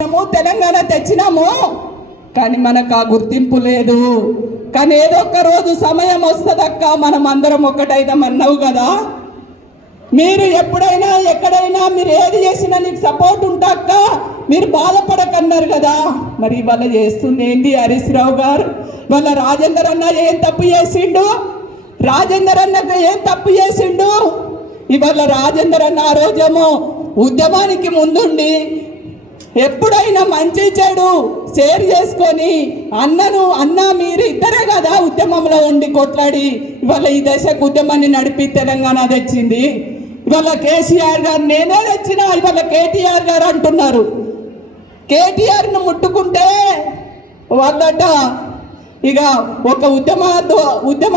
మేము తెలంగాణ తెచ్చినాము. కానీ మనకు ఆ గుర్తింపు లేదు. కానీ ఏదో ఒక రోజు సమయం వస్తుందక్క మనం అందరం ఒకటైదాం అన్నావు కదా. మీరు ఎప్పుడైనా ఎక్కడైనా మీరు ఏది చేసినా నీకు సపోర్ట్ ఉంటాక మీరు బాధపడకన్నారు కదా. మరి ఇవాళ చేస్తుంది ఏంటి హరీష్ రావు గారు? వాళ్ళ రాజేందర్ అన్న ఏం తప్పు చేసిండు? రాజేందర్ అన్నకు ఏం తప్పు చేసిండు? ఇవాళ రాజేందర్ అన్న ఆ రోజేమో ఉద్యమానికి ముందుండి ఎప్పుడైనా మంచి చెడు షేర్ చేసుకొని అన్నను అన్న మీరు ఇద్దరే కదా ఉద్యమంలో ఉండి కొట్లాడి ఇవాళ ఈ దశకు ఉద్యమాన్ని నడిపి తెలంగాణ తెచ్చింది. ఇవాళ కేసీఆర్ గారు నేనే తెచ్చిన ఇవాళ కేటీఆర్ గారు అంటున్నారు. కేటీఆర్ను ముట్టుకుంటే వాళ్ళట ఇక ఒక ఉద్యమ ఉద్యమ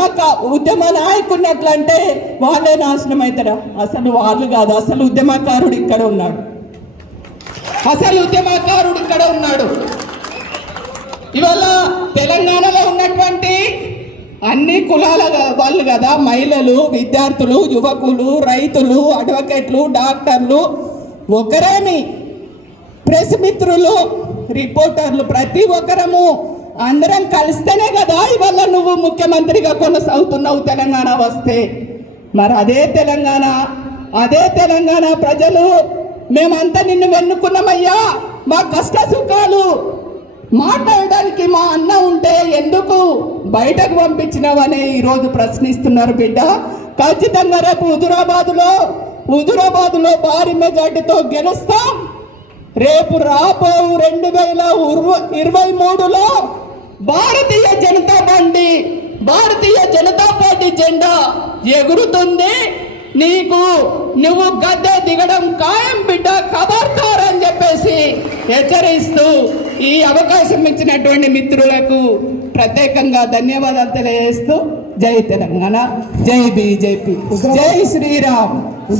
ఉద్యమ నాయకున్నట్లంటే వాళ్ళే నాశనం అవుతారా అసలు వాళ్ళు కాదు అసలు ఉద్యమకారుడు ఇక్కడ ఉన్నాడు. అసలు ఉద్యమకారుడు ఇక్కడ ఉన్నాడు. ఇవాళ తెలంగాణలో ఉన్నటువంటి అన్ని కులాల వాళ్ళు కదా మహిళలు విద్యార్థులు యువకులు రైతులు అడ్వకేట్లు డాక్టర్లు ఒకరేమి ప్రెస్ మిత్రులు రిపోర్టర్లు ప్రతి ఒక్కరము అందరం కలిస్తేనే కదా ఇవాళ నువ్వు ముఖ్యమంత్రిగా కొనసాగుతున్నావు తెలంగాణ వస్తే. మరి అదే తెలంగాణ అదే తెలంగాణ ప్రజలు మేమంతా నిన్ను వెన్నుకున్నామయ్యా. మా కష్ట సుఖాలు మాట్లాడడానికి మా అన్న ఉంటే ఎందుకు బయటకు పంపించినావని ఈరోజు ప్రశ్నిస్తున్నారు బిడ్డ. ఖచ్చితంగా రేపు హుజురాబాదులో హుజురాబాదులో భారీ మెజార్టీతో గెలుస్తాం. రేపు రాబో రెండు వేల ఇరవై మూడులో భారతీయ జనతా పార్టీ భారతీయ జనతా పార్టీ జెండా ఎగురుతుంది. నీకు నువ్వు గద్దె దిగడం ఖాయం బిడ్డ అని చెప్పేసి హెచ్చరిస్తూ ఈ అవకాశం ఇచ్చినటువంటి మిత్రులకు ప్రత్యేకంగా ధన్యవాదాలు తెలియజేస్తూ జై తెలంగాణ. జై బీజేపీ. జై శ్రీరామ్.